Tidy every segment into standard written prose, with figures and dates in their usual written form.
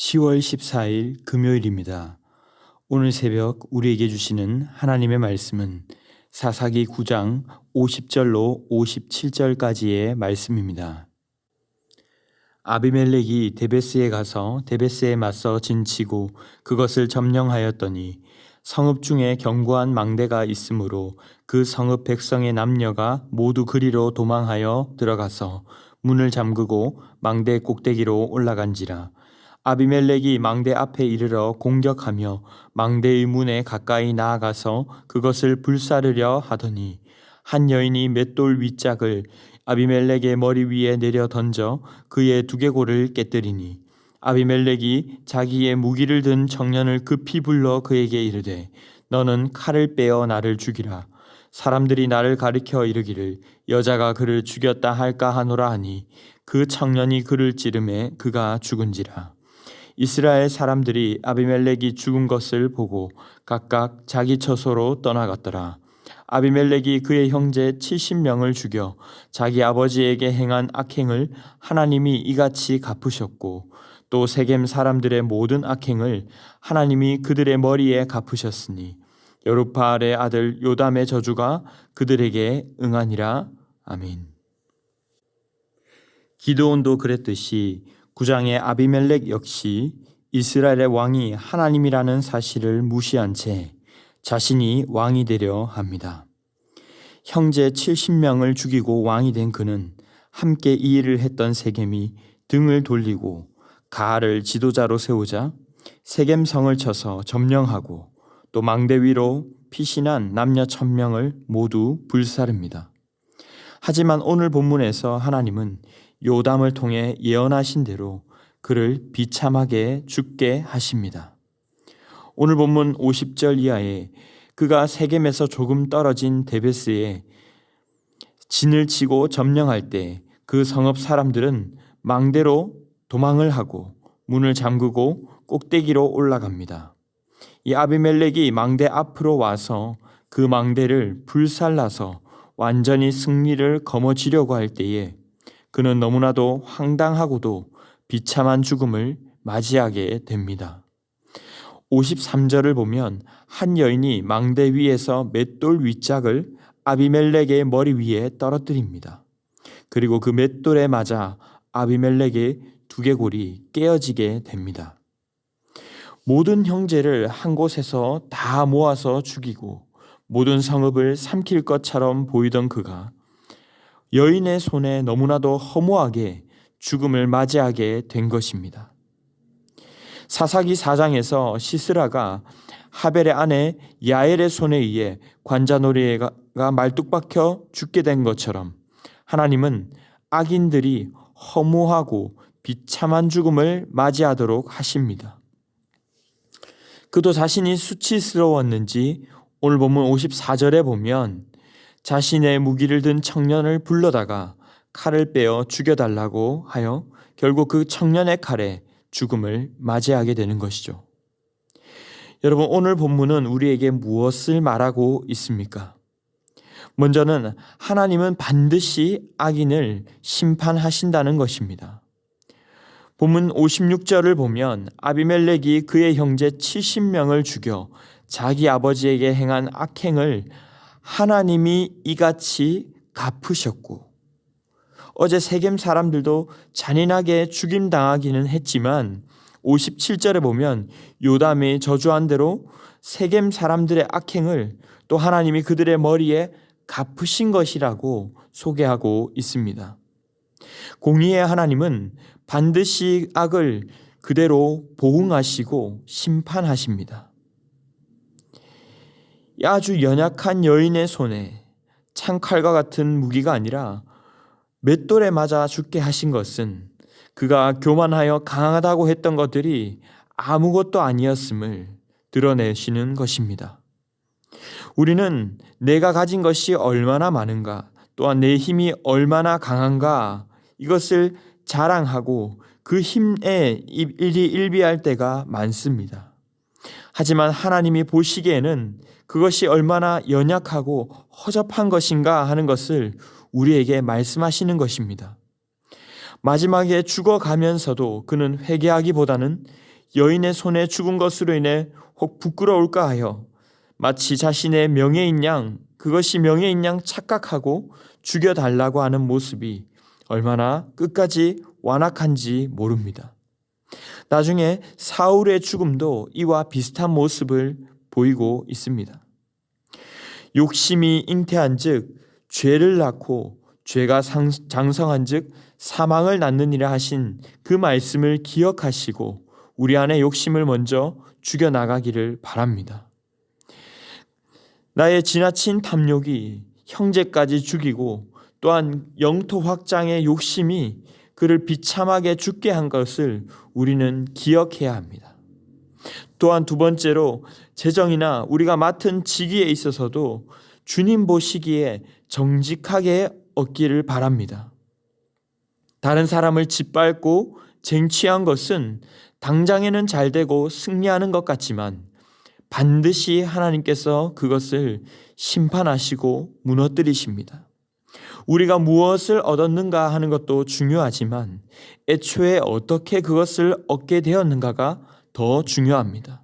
10월 14일 금요일입니다. 오늘 새벽 우리에게 주시는 하나님의 말씀은 사사기 9장 50절로 57절까지의 말씀입니다. 아비멜렉이 데베스에 가서 데베스에 맞서 진치고 그것을 점령하였더니 성읍 중에 견고한 망대가 있으므로 그 성읍 백성의 남녀가 모두 그리로 도망하여 들어가서 문을 잠그고 망대 꼭대기로 올라간지라. 아비멜렉이 망대 앞에 이르러 공격하며 망대의 문에 가까이 나아가서 그것을 불사르려 하더니 한 여인이 맷돌 윗짝을 아비멜렉의 머리 위에 내려 던져 그의 두개골을 깨뜨리니 아비멜렉이 자기의 무기를 든 청년을 급히 불러 그에게 이르되 너는 칼을 빼어 나를 죽이라. 사람들이 나를 가리켜 이르기를 여자가 그를 죽였다 할까 하노라 하니 그 청년이 그를 찌르매 그가 죽은지라. 이스라엘 사람들이 아비멜렉이 죽은 것을 보고 각각 자기 처소로 떠나갔더라. 아비멜렉이 그의 형제 70명을 죽여 자기 아버지에게 행한 악행을 하나님이 이같이 갚으셨고 또 세겜 사람들의 모든 악행을 하나님이 그들의 머리에 갚으셨으니 여룹바알의 아들 요담의 저주가 그들에게 응하니라. 아멘. 기드온도 그랬듯이 9장의 아비멜렉 역시 이스라엘의 왕이 하나님이라는 사실을 무시한 채 자신이 왕이 되려 합니다. 형제 70명을 죽이고 왕이 된 그는 함께 이 일을 했던 세겜이 등을 돌리고 가알을 지도자로 세우자 세겜 성을 쳐서 점령하고 또 망대 위로 피신한 남녀 1000명을 모두 불사릅니다. 하지만 오늘 본문에서 하나님은 요담을 통해 예언하신 대로 그를 비참하게 죽게 하십니다. 오늘 본문 50절 이하에 그가 세겜에서 조금 떨어진 데베스에 진을 치고 점령할 때 그 성읍 사람들은 망대로 도망을 하고 문을 잠그고 꼭대기로 올라갑니다. 이 아비멜렉이 망대 앞으로 와서 그 망대를 불살라서 완전히 승리를 거머쥐려고 할 때에 그는 너무나도 황당하고도 비참한 죽음을 맞이하게 됩니다. 53절을 보면 한 여인이 망대 위에서 맷돌 윗짝을 아비멜렉의 머리 위에 떨어뜨립니다. 그리고 그 맷돌에 맞아 아비멜렉의 두개골이 깨어지게 됩니다. 모든 형제를 한 곳에서 다 모아서 죽이고 모든 성읍을 삼킬 것처럼 보이던 그가 여인의 손에 너무나도 허무하게 죽음을 맞이하게 된 것입니다. 사사기 4장에서 시스라가 하벨의 아내 야엘의 손에 의해 관자놀이가 말뚝박혀 죽게 된 것처럼 하나님은 악인들이 허무하고 비참한 죽음을 맞이하도록 하십니다. 그도 자신이 수치스러웠는지 오늘 본문 54절에 보면 자신의 무기를 든 청년을 불러다가 칼을 빼어 죽여달라고 하여 결국 그 청년의 칼에 죽음을 맞이하게 되는 것이죠. 여러분, 오늘 본문은 우리에게 무엇을 말하고 있습니까? 먼저는 하나님은 반드시 악인을 심판하신다는 것입니다. 본문 56절을 보면 아비멜렉이 그의 형제 70명을 죽여 자기 아버지에게 행한 악행을 하나님이 이같이 갚으셨고 어제 세겜 사람들도 잔인하게 죽임당하기는 했지만 57절에 보면 요담이 저주한 대로 세겜 사람들의 악행을 또 하나님이 그들의 머리에 갚으신 것이라고 소개하고 있습니다. 공의의 하나님은 반드시 악을 그대로 보응하시고 심판하십니다. 아주 연약한 여인의 손에 창칼과 같은 무기가 아니라 맷돌에 맞아 죽게 하신 것은 그가 교만하여 강하다고 했던 것들이 아무것도 아니었음을 드러내시는 것입니다. 우리는 내가 가진 것이 얼마나 많은가, 또한 내 힘이 얼마나 강한가 이것을 자랑하고 그 힘에 일비할 때가 많습니다. 하지만 하나님이 보시기에는 그것이 얼마나 연약하고 허접한 것인가 하는 것을 우리에게 말씀하시는 것입니다. 마지막에 죽어가면서도 그는 회개하기보다는 여인의 손에 죽은 것으로 인해 혹 부끄러울까 하여 마치 자신의 명예인 양, 그것이 명예인 양 착각하고 죽여달라고 하는 모습이 얼마나 끝까지 완악한지 모릅니다. 나중에 사울의 죽음도 이와 비슷한 모습을 보이고 있습니다. 욕심이 잉태한 즉 죄를 낳고 죄가 장성한 즉 사망을 낳느니라 하신 그 말씀을 기억하시고 우리 안에 욕심을 먼저 죽여나가기를 바랍니다. 나의 지나친 탐욕이 형제까지 죽이고 또한 영토 확장의 욕심이 그를 비참하게 죽게 한 것을 우리는 기억해야 합니다. 또한 두 번째로 재정이나 우리가 맡은 직위에 있어서도 주님 보시기에 정직하게 얻기를 바랍니다. 다른 사람을 짓밟고 쟁취한 것은 당장에는 잘 되고 승리하는 것 같지만 반드시 하나님께서 그것을 심판하시고 무너뜨리십니다. 우리가 무엇을 얻었는가 하는 것도 중요하지만 애초에 어떻게 그것을 얻게 되었는가가 더 중요합니다.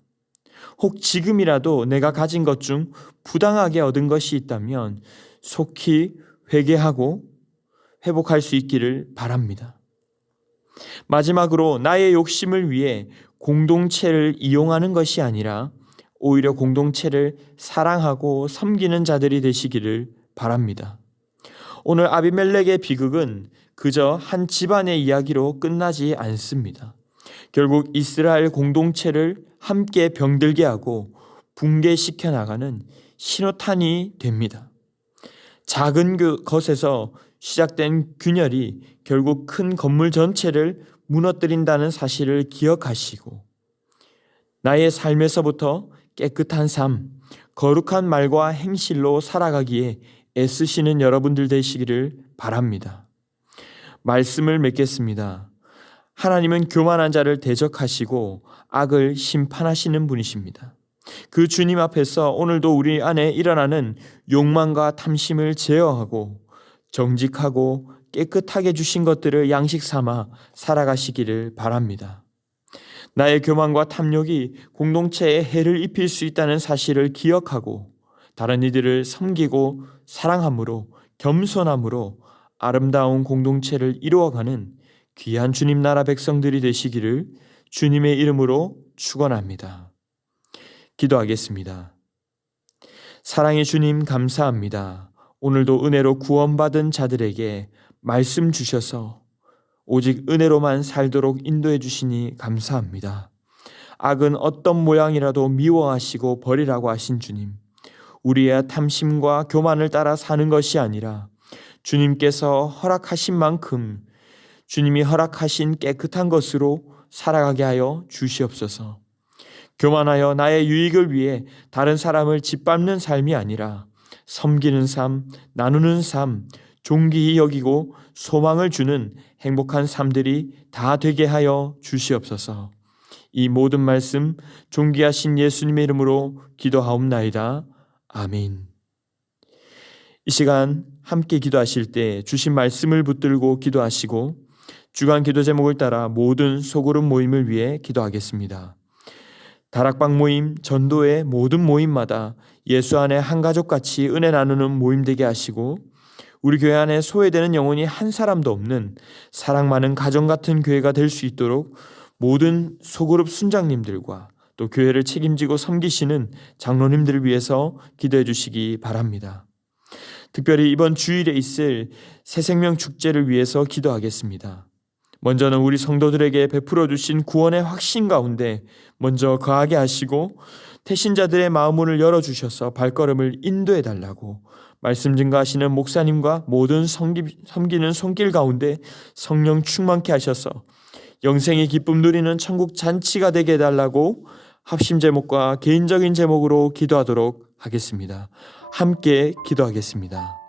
혹 지금이라도 내가 가진 것 중 부당하게 얻은 것이 있다면 속히 회개하고 회복할 수 있기를 바랍니다. 마지막으로 나의 욕심을 위해 공동체를 이용하는 것이 아니라 오히려 공동체를 사랑하고 섬기는 자들이 되시기를 바랍니다. 오늘 아비멜렉의 비극은 그저 한 집안의 이야기로 끝나지 않습니다. 결국 이스라엘 공동체를 함께 병들게 하고 붕괴시켜 나가는 신호탄이 됩니다. 작은 것에서 시작된 균열이 결국 큰 건물 전체를 무너뜨린다는 사실을 기억하시고 나의 삶에서부터 깨끗한 삶, 거룩한 말과 행실로 살아가기에 애쓰시는 여러분들 되시기를 바랍니다. 말씀을 맺겠습니다. 하나님은 교만한 자를 대적하시고 악을 심판하시는 분이십니다. 그 주님 앞에서 오늘도 우리 안에 일어나는 욕망과 탐심을 제어하고 정직하고 깨끗하게 주신 것들을 양식 삼아 살아가시기를 바랍니다. 나의 교만과 탐욕이 공동체에 해를 입힐 수 있다는 사실을 기억하고 다른 이들을 섬기고 사랑함으로 겸손함으로 아름다운 공동체를 이루어가는 귀한 주님 나라 백성들이 되시기를 주님의 이름으로 축원합니다. 기도하겠습니다. 사랑의 주님 감사합니다. 오늘도 은혜로 구원받은 자들에게 말씀 주셔서 오직 은혜로만 살도록 인도해 주시니 감사합니다. 악은 어떤 모양이라도 미워하시고 버리라고 하신 주님, 우리의 탐심과 교만을 따라 사는 것이 아니라 주님께서 허락하신 만큼 주님이 허락하신 깨끗한 것으로 살아가게 하여 주시옵소서. 교만하여 나의 유익을 위해 다른 사람을 짓밟는 삶이 아니라 섬기는 삶, 나누는 삶, 존귀히 여기고 소망을 주는 행복한 삶들이 다 되게 하여 주시옵소서. 이 모든 말씀 존귀하신 예수님의 이름으로 기도하옵나이다. 아멘. 이 시간 함께 기도하실 때 주신 말씀을 붙들고 기도하시고 주간 기도 제목을 따라 모든 소그룹 모임을 위해 기도하겠습니다. 다락방 모임, 전도의 모든 모임마다 예수 안에 한 가족같이 은혜 나누는 모임 되게 하시고 우리 교회 안에 소외되는 영혼이 한 사람도 없는 사랑 많은 가정 같은 교회가 될 수 있도록 모든 소그룹 순장님들과 또 교회를 책임지고 섬기시는 장로님들을 위해서 기도해 주시기 바랍니다. 특별히 이번 주일에 있을 새생명 축제를 위해서 기도하겠습니다. 먼저는 우리 성도들에게 베풀어 주신 구원의 확신 가운데 먼저 거하게 하시고 태신자들의 마음문을 열어주셔서 발걸음을 인도해 달라고 말씀 증거하시는 목사님과 모든 섬기는 손길 가운데 성령 충만케 하셔서 영생의 기쁨 누리는 천국 잔치가 되게 해달라고 합심 제목과 개인적인 제목으로 기도하도록 하겠습니다. 함께 기도하겠습니다.